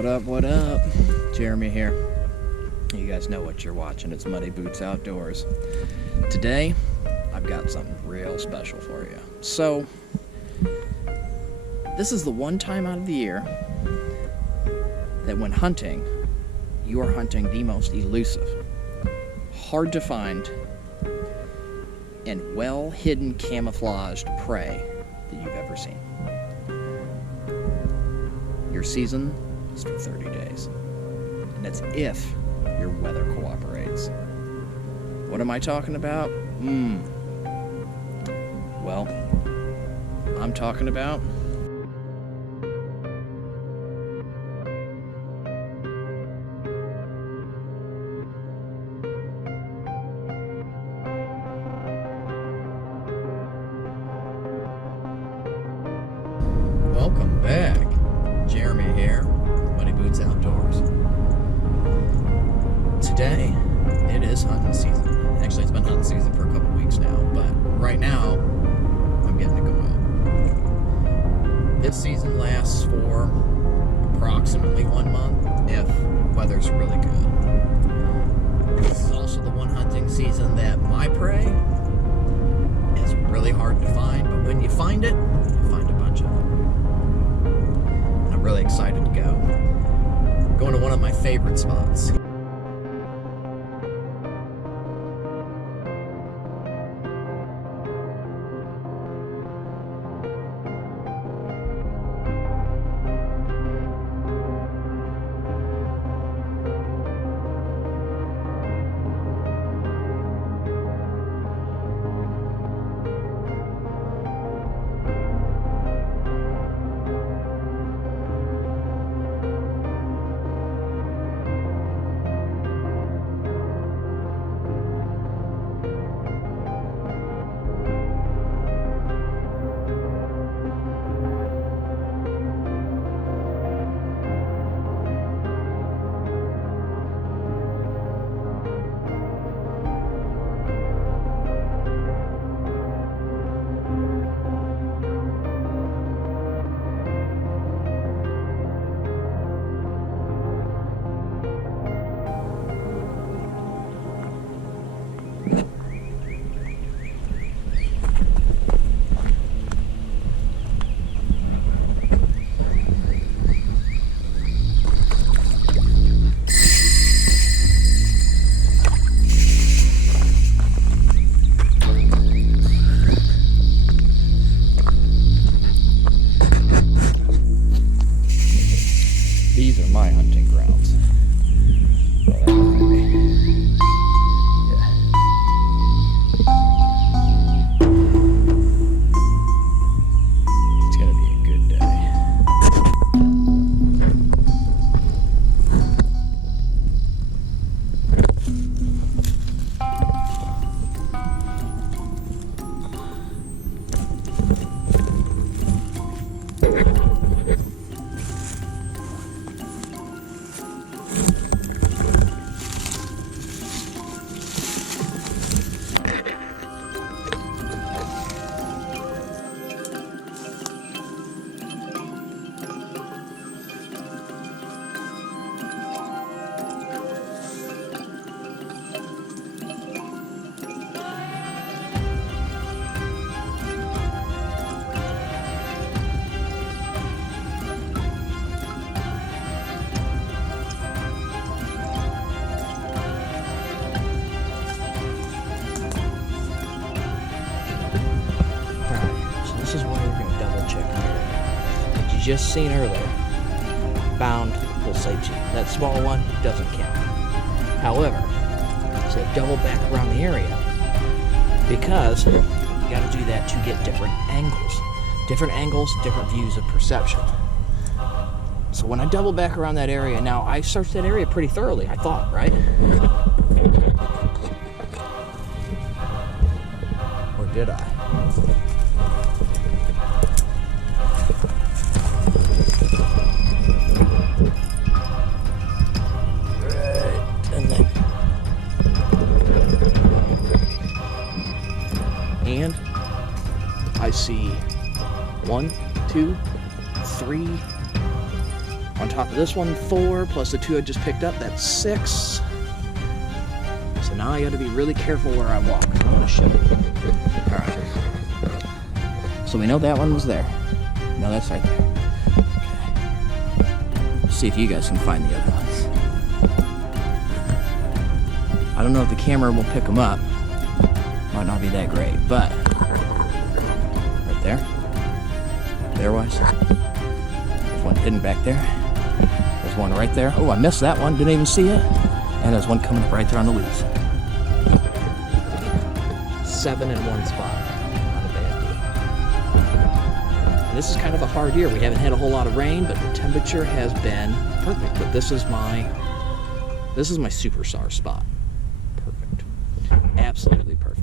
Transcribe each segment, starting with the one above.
What up, what up? Jeremy here. You guys know what you're watching. It's Muddy Boots Outdoors. Today, I've got something real special for you. So, this is the one time out of the year that when hunting, you are hunting the most elusive, hard to find, and well-hidden camouflaged prey that you've ever seen. Your season is for 30 days. And that's if your weather cooperates. What am I talking about? Well, I'm talking about welcome back. Jeremy here, Muddy Boots Outdoors. Today, it is hunting season. Actually, it's been hunting season for a couple weeks now, but right now, I'm getting to go out. This season lasts for approximately 1 month, if weather's really good. This is also the one hunting season that my prey is really hard to find, but when you find it, you find a bunch of it. I'm really excited to go. I'm going to one of my favorite spots. These are my hunting grounds. Right behind me. Yeah. It's gonna be a good day. This is why we're going to double check the area that you just seen earlier. Found will say 2. That small one doesn't count. However, so double back around the area because you got to do that to get different angles. Different angles, different views of perception. So when I double back around that area, now I searched that area pretty thoroughly, I thought, right? Or did I? And I see 1, 2, 3, On top of this one, 4, plus the 2 I just picked up, that's 6. So now I gotta be really careful where I walk. So I'm gonna show you. All right. So we know that one was there. No, that's right there. Okay. Let's see if you guys can find the other ones. I don't know if the camera will pick them up. Might not be that great, but right there. There-wise. There's one hidden back there. There's one right there. Oh, I missed that one. Didn't even see it. And there's one coming up right there on the leaves. 7 in one spot. Not a bad deal. And this is kind of a hard year. We haven't had a whole lot of rain, but the temperature has been perfect. But this is my superstar spot. Perfect. Absolutely perfect.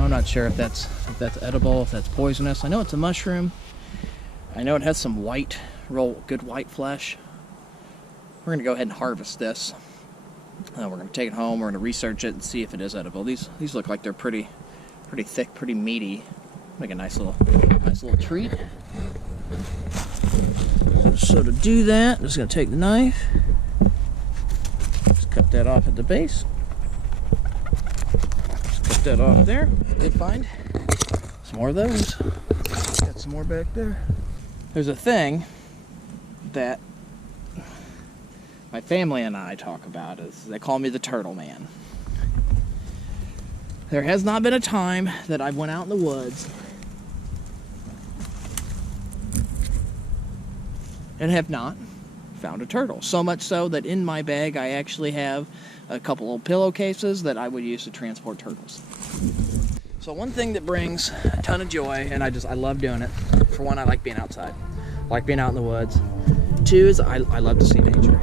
I'm not sure if that's edible, if that's poisonous. I know it's a mushroom. I know it has some white, good white flesh. We're gonna go ahead and harvest this. We're gonna take it home. We're gonna research it and see if it is edible. These look like they're pretty thick, pretty meaty. Make a nice little treat. So to do that, I'm just gonna take the knife. Just cut that off at the base. Just cut that off there. Good find. Some more of those. Got some more back there. There's a thing that my family and I talk about. They call me the Turtle Man. There has not been a time that I went out in the woods and have not found a turtle. So much so that in my bag I actually have a couple old pillowcases that I would use to transport turtles. So one thing that brings a ton of joy, and I love doing it. For one, I like being outside. I like being out in the woods. 2 is I love to see nature.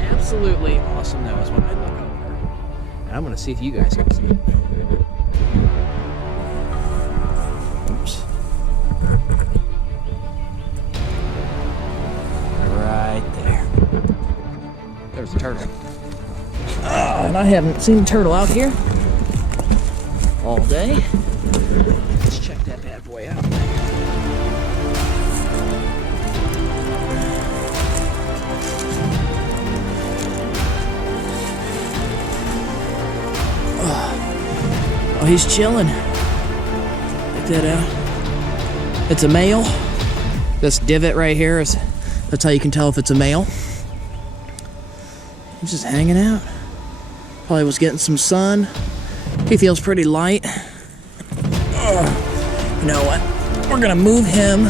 Absolutely awesome though is when I look over. And I'm gonna see if you guys can see it. Oops. Right there. There's a turtle. And I haven't seen a turtle out here all day. Let's check that bad boy out. Oh, he's chilling. Check that out. It's a male. This divot right here that's how you can tell if it's a male. He's just hanging out. Probably was getting some sun. He feels pretty light. You know what? We're gonna move him.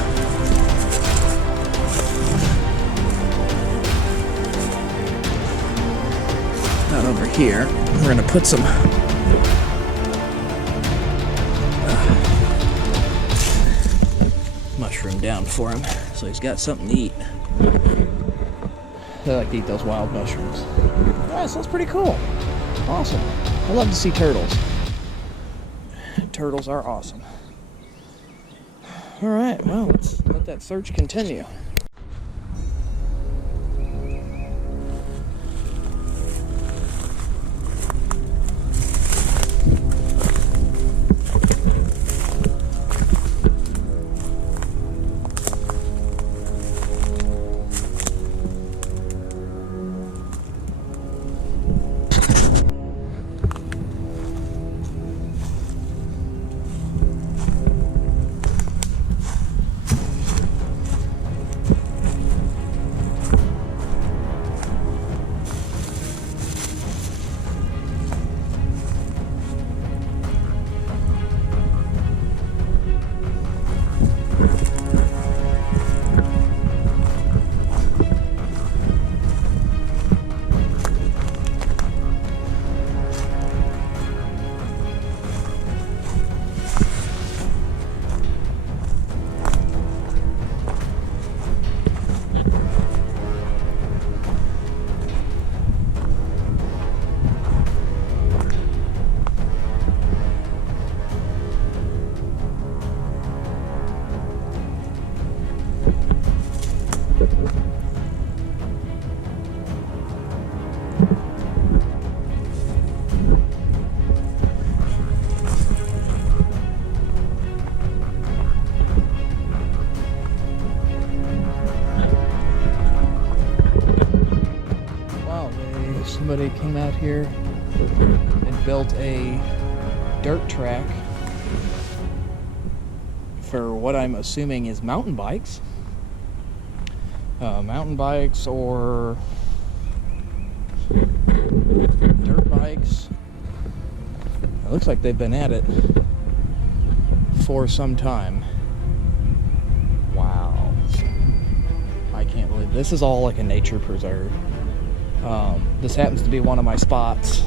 Out over here. We're gonna put some mushroom down for him so he's got something to eat. They like to eat those wild mushrooms. Alright, so that's pretty cool. Awesome. I love to see turtles. Turtles are awesome. Alright, well, let's let that search continue. somebody came out here and built a dirt track for what I'm assuming is mountain bikes. Mountain bikes or dirt bikes. It looks like they've been at it for some time. Wow. I can't believe this is all like a nature preserve. This happens to be one of my spots,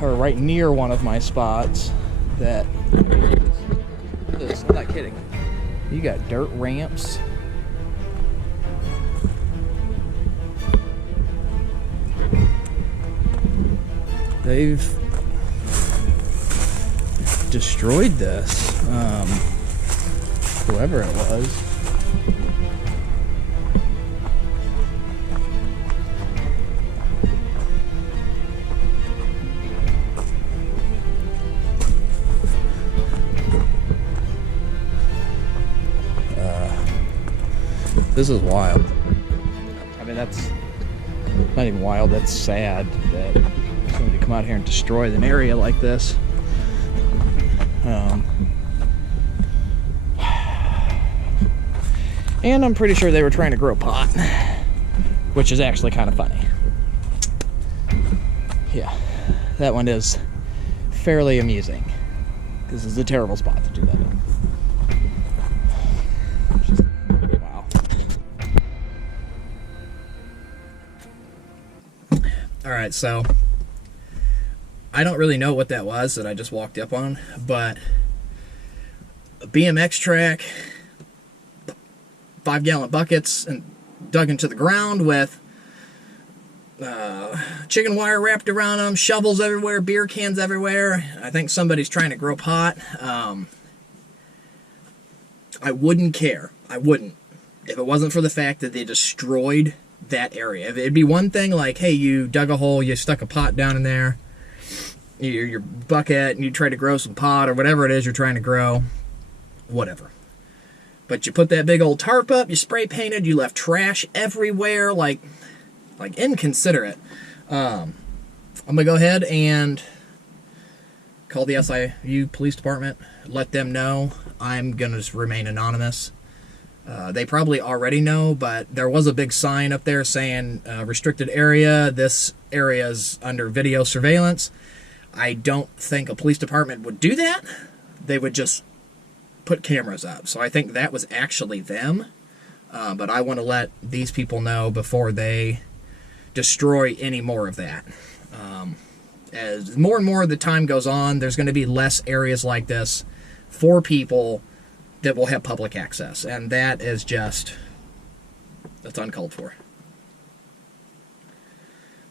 or right near one of my spots that, I'm not kidding. You got dirt ramps. They've destroyed this, whoever it was. This is wild. I mean, that's not even wild, that's sad that somebody come out here and destroy an area like this. And I'm pretty sure they were trying to grow pot, which is actually kind of funny. Yeah, that one is fairly amusing. This is a terrible spot to do that in. Wow. Alright, so I don't really know what that was that I just walked up on, but a BMX track, 5-gallon buckets and dug into the ground with chicken wire wrapped around them, shovels everywhere, beer cans everywhere. I think somebody's trying to grow pot. I wouldn't care. I wouldn't. If it wasn't for the fact that they destroyed that area. It'd be one thing like, hey, you dug a hole, you stuck a pot down in there, your bucket, and you try to grow some pot or whatever it is you're trying to grow. Whatever. But you put that big old tarp up, you spray painted, you left trash everywhere, like inconsiderate. I'm going to go ahead and call the SIU police department, let them know I'm going to just remain anonymous. They probably already know, but there was a big sign up there saying restricted area, this area is under video surveillance. I don't think a police department would do that. They would just put cameras up. So I think that was actually them. But I want to let these people know before they destroy any more of that. As more and more the time goes on, there's going to be less areas like this for people that will have public access. And that is just, that's uncalled for.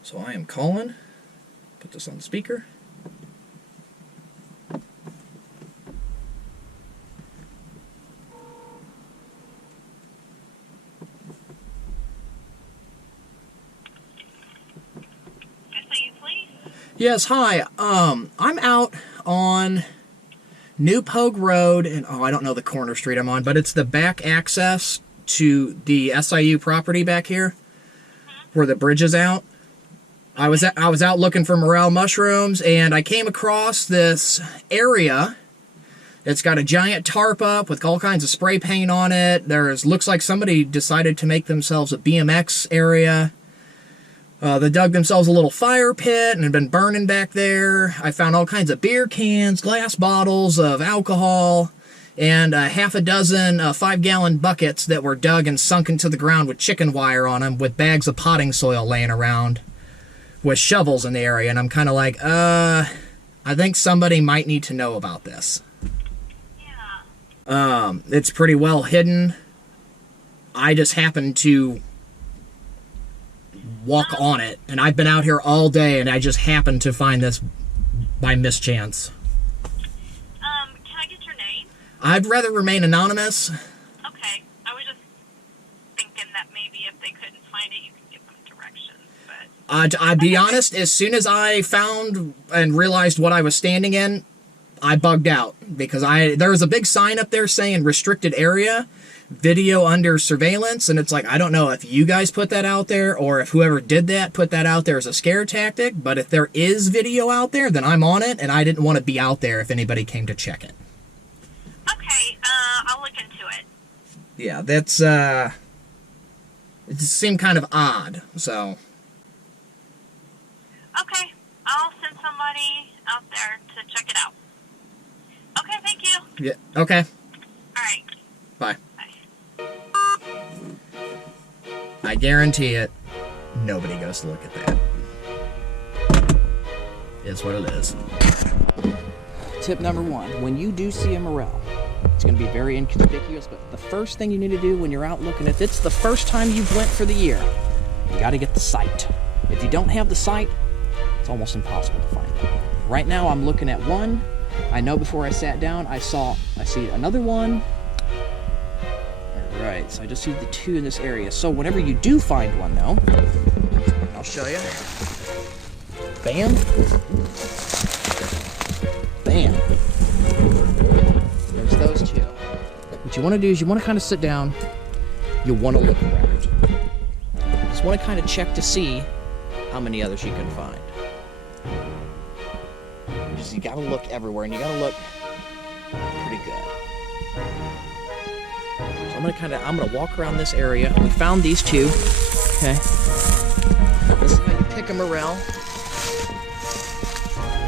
So I am calling, put this on the speaker. Yes, hi. I'm out on New Pogue Road, and I don't know the corner street I'm on, but it's the back access to the SIU property back here, where the bridge is out. I was out looking for morel mushrooms, and I came across this area. It's got a giant tarp up with all kinds of spray paint on it. Looks like somebody decided to make themselves a BMX area. They dug themselves a little fire pit and had been burning back there. I found all kinds of beer cans, glass bottles of alcohol, and half a dozen 5-gallon buckets that were dug and sunk into the ground with chicken wire on them, with bags of potting soil laying around, with shovels in the area. And I'm kind of like, I think somebody might need to know about this. Yeah. It's pretty well hidden. I just happened to walk on it, and I've been out here all day, and I just happened to find this by mischance. Can I get your name? I'd rather remain anonymous. Okay, I was just thinking that maybe if they couldn't find it, you could give them directions, but... I'd be honest, as soon as I found and realized what I was standing in, I bugged out because there was a big sign up there saying restricted area, video under surveillance, and it's like, I don't know if you guys put that out there or if whoever did that put that out there as a scare tactic, but if there is video out there, then I'm on it, and I didn't want to be out there if anybody came to check it. Okay, I'll look into it. Yeah, that's, it just seemed kind of odd, so. Okay, I'll send somebody out there to check it out. Okay, thank you. Yeah, okay. All right. Bye. Bye. I guarantee it, nobody goes to look at that. It's what it is. Tip number 1, when you do see a morel, it's going to be very inconspicuous, but the first thing you need to do when you're out looking, if it's the first time you've went for the year, you got to get the sight. If you don't have the sight, it's almost impossible to find them. Right now I'm looking at one. I know before I sat down I see another one. Alright, so I just see the 2 in this area. So whenever you do find one though, I'll show you. Bam. Bam. There's those 2. What you want to do is you want to kind of sit down. You want to look around. You just want to kind of check to see how many others you can find. You gotta look everywhere, and you gotta look pretty good. So I'm gonna walk around this area. We found these 2. Okay. This is how you pick a morel.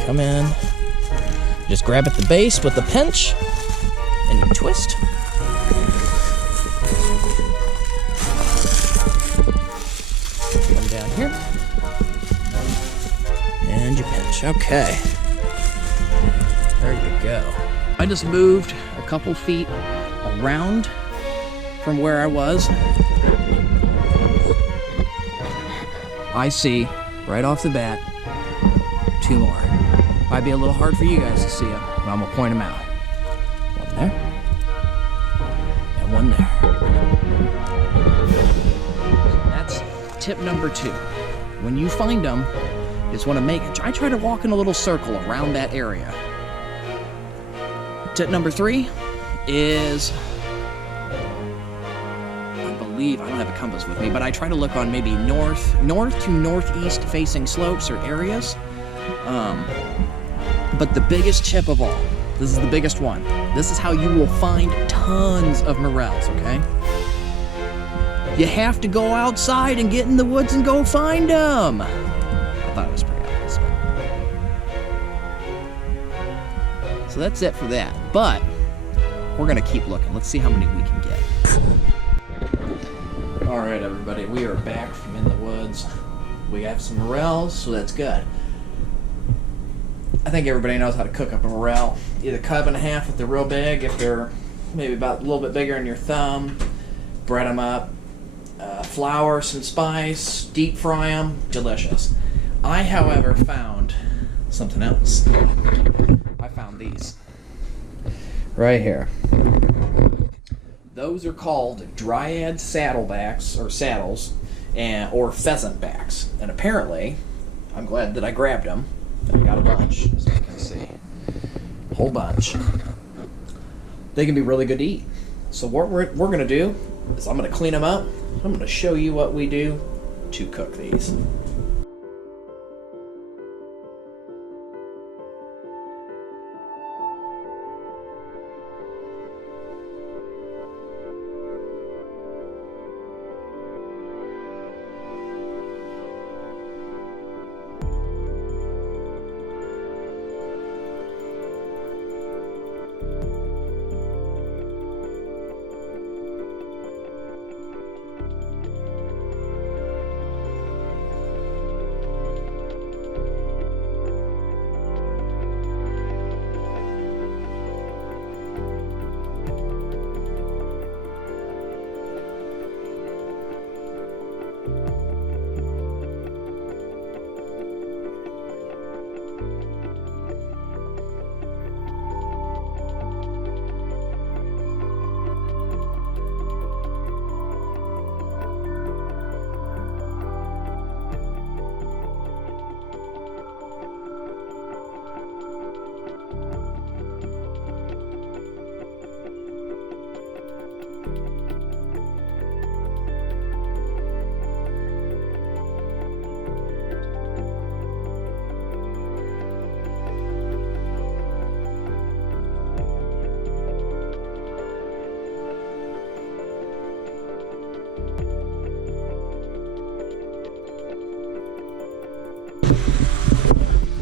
Come in. Just grab at the base with the pinch, and you twist. Come down here, and you pinch. Okay. There you go. I just moved a couple feet around from where I was. I see, right off the bat, 2 more. Might be a little hard for you guys to see them, but I'm gonna point them out. One there, and one there. That's tip number 2. When you find them, you just wanna I try to walk in a little circle around that area. Tip number 3 is, I believe, I don't have a compass with me, but I try to look on maybe north to northeast facing slopes or areas. But the biggest tip of all, this is the biggest one. This is how you will find tons of morels, okay? You have to go outside and get in the woods and go find them. I thought it was pretty obvious. So that's it for that. But we're gonna keep looking. Let's see how many we can get. All right, everybody, we are back from in the woods. We have some morels, so that's good. I think everybody knows how to cook up a morel. Either cut them in half if they're real big, if they're maybe about a little bit bigger than your thumb. Bread them up, flour, some spice, deep fry them. Delicious. I, however, found something else. I found these right here. Those are called dryad saddlebacks, or saddles, or pheasant backs. And apparently, I'm glad that I grabbed them. I got a bunch, as you can see. A whole bunch. They can be really good to eat. So what we're going to do is I'm going to clean them up. I'm going to show you what we do to cook these.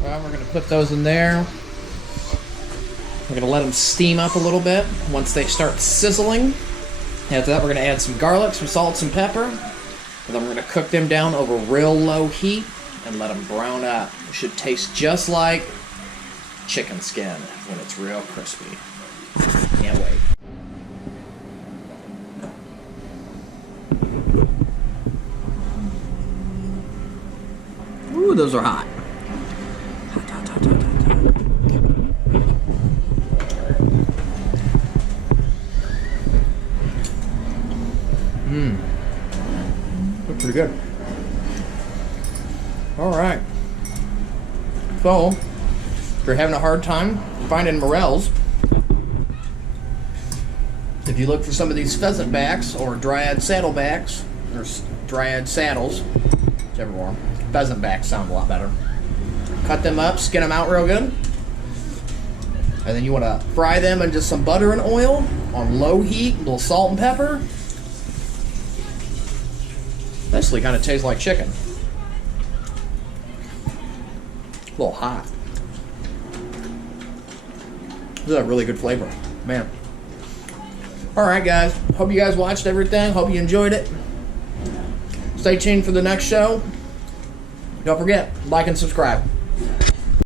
Well, we're going to put those in there. We're going to let them steam up a little bit once they start sizzling. After that, we're going to add some garlic, some salt, some pepper. And then we're going to cook them down over real low heat and let them brown up. It should taste just like chicken skin when it's real crispy. Can't wait. Ooh, those are hot. Hot, hot, hot, hot, hot, hot. Look pretty good. Alright. So, if you're having a hard time finding morels, if you look for some of these pheasant backs or dryad saddlebacks, or dryad saddles, whichever one, pheasant backs sound a lot better. Cut them up, skin them out real good. And then you want to fry them in just some butter and oil on low heat, a little salt and pepper. Basically kind of tastes like chicken. A little hot. This is a really good flavor, man. Alright guys, hope you guys watched everything, hope you enjoyed it. Stay tuned for the next show. Don't forget, like and subscribe.